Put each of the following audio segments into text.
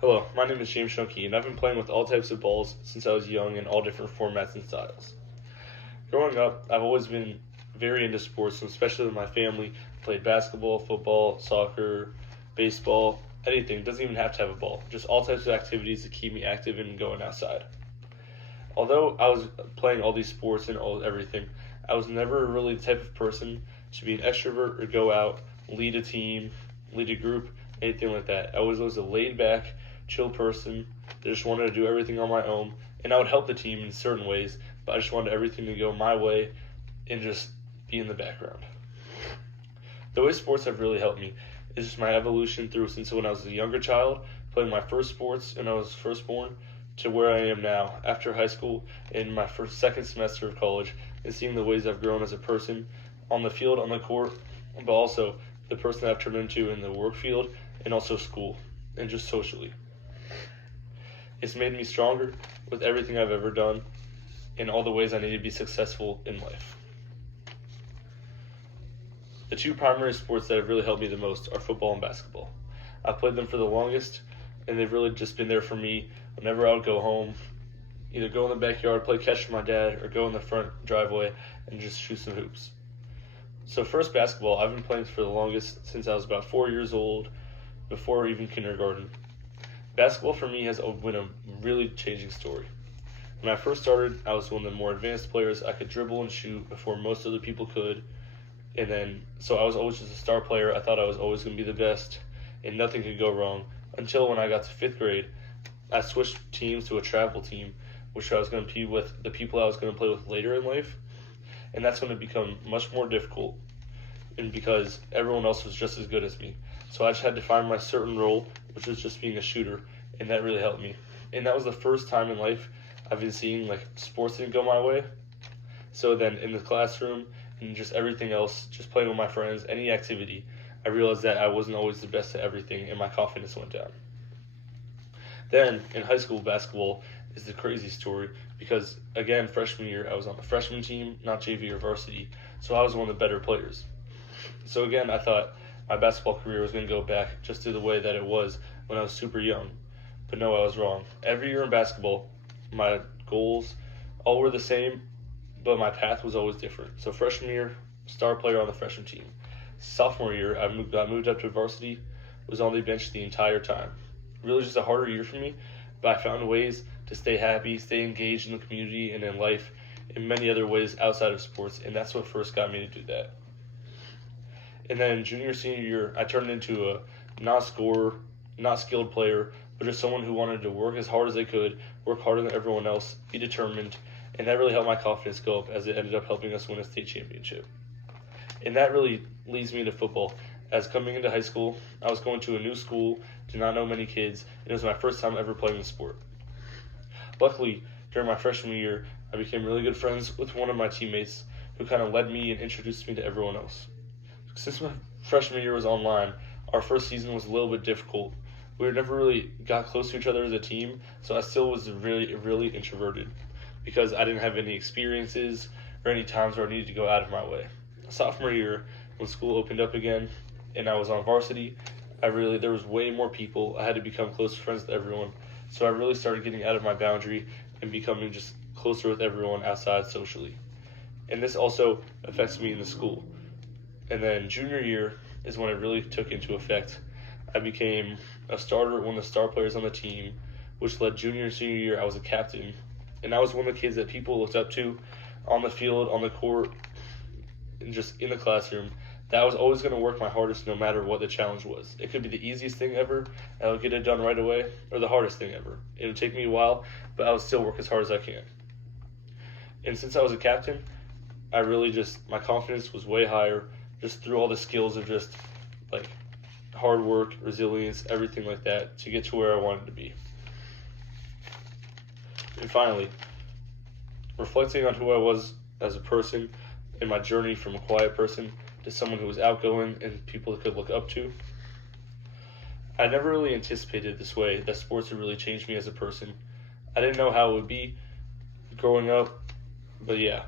Hello, my name is James Shunke, and I've been playing with all types of balls since I was young in all different formats and styles. Growing up, I've always been very into sports, and especially with my family. Played basketball, football, soccer, baseball, anything. Doesn't even have to have a ball. Just all types of activities to keep me active and going outside. Although I was playing all these sports and everything, I was never really the type of person to be an extrovert or go out, lead a team, lead a group, anything like that. I was always a laid back, chill person that just wanted to do everything on my own, and I would help the team in certain ways, but I just wanted everything to go my way and just be in the background. The way sports have really helped me is just my evolution through since when I was a younger child, playing my first sports when I was first born, to where I am now after high school in my second semester of college, and seeing the ways I've grown as a person on the field, on the court, but also the person that I've turned into in the work field and also school and just socially. It's made me stronger with everything I've ever done in all the ways I need to be successful in life. The two primary sports that have really helped me the most are football and basketball. I've played them for the longest, and they've really just been there for me whenever I would go home, either go in the backyard, play catch with my dad, or go in the front driveway and just shoot some hoops. So first, basketball, I've been playing for the longest since I was about 4 years old, before even kindergarten. Basketball for me has been a really changing story. When I first started, I was one of the more advanced players. I could dribble and shoot before most other people could. And then, so I was always just a star player. I thought I was always going to be the best, and nothing could go wrong. Until when I got to fifth grade, I switched teams to a travel team, which I was going to be with the people I was going to play with later in life. And that's going to become much more difficult, and because everyone else was just as good as me. So I just had to find my certain role, which was just being a shooter, and that really helped me. And that was the first time in life I've been seeing like sports didn't go my way. So then in the classroom and just everything else, just playing with my friends, any activity, I realized that I wasn't always the best at everything, and my confidence went down. Then in high school, basketball is the crazy story because, again, freshman year, I was on the freshman team, not JV or varsity, so I was one of the better players. So again, I thought my basketball career was going to go back just to the way that it was when I was super young. But no, I was wrong. Every year in basketball, my goals all were the same, but my path was always different. So freshman year, star player on the freshman team. Sophomore year, I moved up to varsity, was on the bench the entire time. Really just a harder year for me, but I found ways to stay happy, stay engaged in the community and in life in many other ways outside of sports, and that's what first got me to do that. And then junior, senior year, I turned into a not scorer, not skilled player, but just someone who wanted to work as hard as they could, work harder than everyone else, be determined, and that really helped my confidence go up as it ended up helping us win a state championship. And that really leads me to football. As coming into high school, I was going to a new school, did not know many kids, and it was my first time ever playing the sport. Luckily, during my freshman year, I became really good friends with one of my teammates who kind of led me and introduced me to everyone else. Since my freshman year was online, our first season was a little bit difficult. We never really got close to each other as a team, so I still was really, really introverted because I didn't have any experiences or any times where I needed to go out of my way. Sophomore year, when school opened up again and I was on varsity, there was way more people. I had to become close friends with everyone, so I really started getting out of my boundary and becoming just closer with everyone outside socially. And this also affects me in the school. And then junior year is when it really took into effect. I became a starter, one of the star players on the team, which led junior and senior year. I was a captain, and I was one of the kids that people looked up to on the field, on the court, and just in the classroom. That I was always going to work my hardest no matter what the challenge was. It could be the easiest thing ever, and I would get it done right away, or the hardest thing ever. It would take me a while, but I would still work as hard as I can. And since I was a captain, my confidence was way higher just through all the skills of just like hard work, resilience, everything like that to get to where I wanted to be. And finally, reflecting on who I was as a person in my journey from a quiet person to someone who was outgoing and people could look up to. I never really anticipated this way that sports would really change me as a person. I didn't know how it would be growing up, but yeah,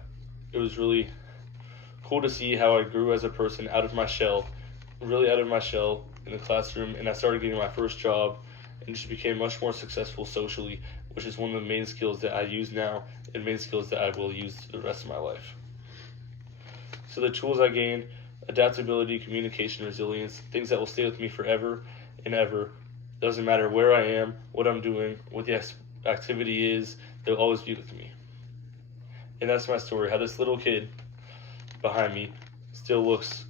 it was really cool to see how I grew as a person out of my shell, really out of my shell in the classroom, and I started getting my first job and just became much more successful socially, which is one of the main skills that I use now and main skills that I will use the rest of my life. So the tools I gained: adaptability, communication, resilience, things that will stay with me forever and ever. Doesn't matter where I am, what I'm doing, what the activity is, they'll always be with me. And that's my story, how this little kid behind me still looks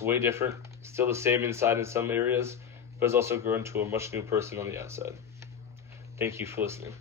way different, still the same inside in some areas, but has also grown to a much new person on the outside. Thank you for listening.